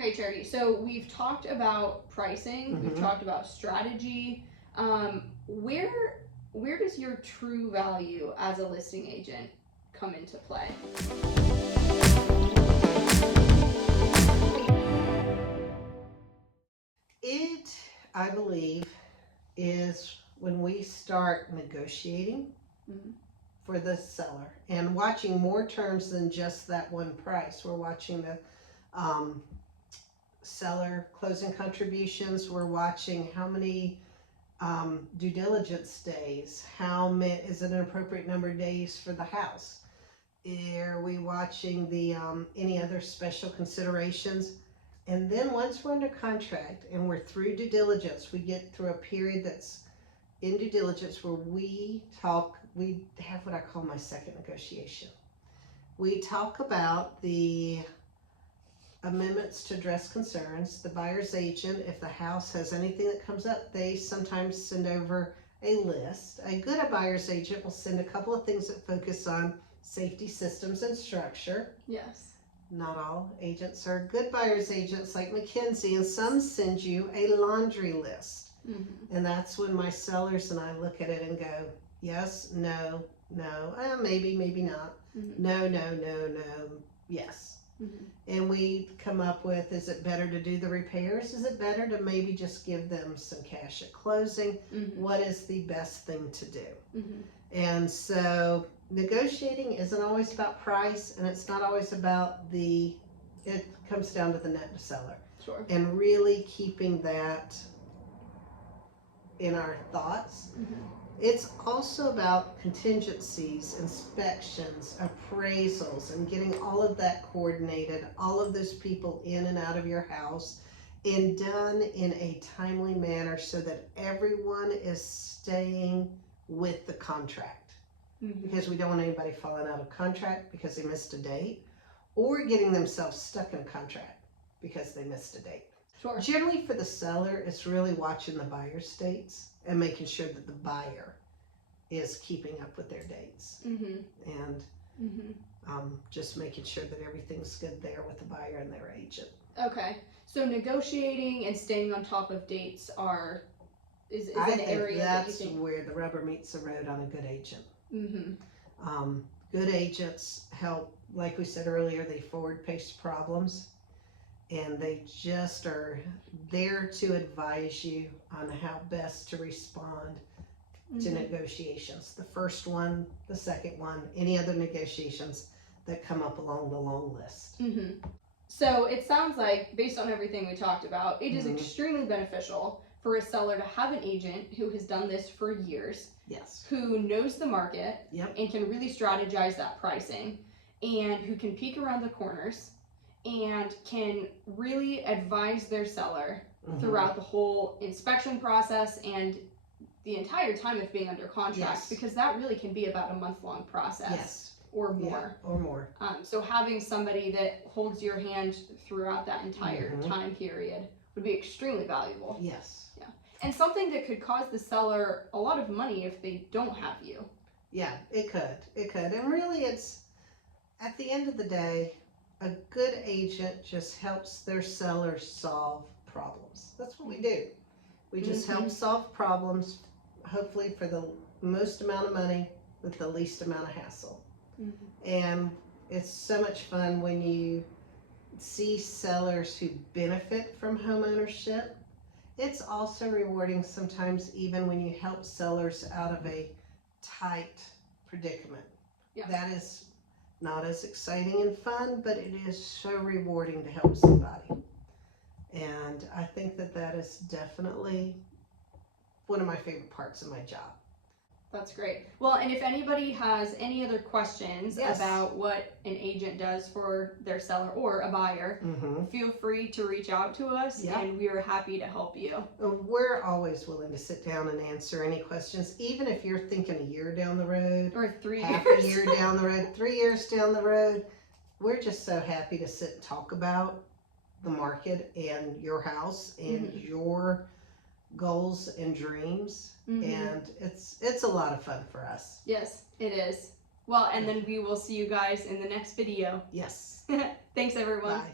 Okay, Charity. So we've talked about pricing. We've talked about strategy. Where does your true value as a listing agent come into play? It, I believe, is when we start negotiating for the seller and watching more terms than just that one price. We're watching the seller closing contributions. We're watching how many due diligence days, is it an appropriate number of days for the house? Are we watching the any other special considerations? And then once we're under contract and we're through due diligence, we get through a period that's in due diligence where we have what I call my second negotiation. We talk about the amendments to address concerns. The buyer's agent, if the house has anything that comes up, they sometimes send over a list. A good buyer's agent will send a couple of things that focus on safety systems and structure. Yes. Not all agents are good buyer's agents like Mackenzie, and some send you a laundry list. And that's when my sellers and I look at it and go, yes, no, no, maybe, maybe not. No, no, no, no, yes. And we come up with, is it better to do the repairs? Is it better to maybe just give them some cash at closing? What is the best thing to do? And so negotiating isn't always about price, and it's not always about it comes down to the net to seller. Sure. And really keeping that in our thoughts. It's also about contingencies, inspections, appraisals, and getting all of that coordinated, all of those people in and out of your house, and done in a timely manner so that everyone is staying with the contract. Because we don't want anybody falling out of contract because they missed a date, or getting themselves stuck in a contract because they missed a date. Sure. Generally for the seller, it's really watching the buyer's dates and making sure that the buyer is keeping up with their dates. And just making sure that everything's good there with the buyer and their agent. Okay. So negotiating and staying on top of dates is an area that you think... That's where the rubber meets the road on a good agent. Good agents help, like we said earlier, they forward pace problems, and they just are there to advise you on how best to respond to negotiations. The first one, the second one, any other negotiations that come up along the long list. So it sounds like, based on everything we talked about, it is extremely beneficial for a seller to have an agent who has done this for years. Yes. Who knows the market. Yep. And can really strategize that pricing, and who can peek around the corners and can really advise their seller throughout the whole inspection process and the entire time of being under contract, because that really can be about a month-long process or more. Yeah, or more. So having somebody that holds your hand throughout that entire time period would be extremely valuable. Yes. Yeah. And something that could cause the seller a lot of money if they don't have you. Yeah, it could. It could. And really, it's, at the end of the day, a good agent just helps their sellers solve problems. That's what we do. We just help solve problems, hopefully for the most amount of money with the least amount of hassle. And it's so much fun when you see sellers who benefit from home ownership. It's also rewarding sometimes, even when you help sellers out of a tight predicament. That is not as exciting and fun, but it is so rewarding to help somebody. And I think that is definitely one of my favorite parts of my job. That's great. Well, and if anybody has any other questions about what an agent does for their seller or a buyer, feel free to reach out to us, and we are happy to help you. We're always willing to sit down and answer any questions, even if you're thinking a year down the road, or 3 years, half a year down the road, 3 years down the road. We're just so happy to sit and talk about the market and your house and your goals and dreams. And it's a lot of fun for us. Yes, it is. Well, and then we will see you guys in the next video. Yes. Thanks, everyone. Bye.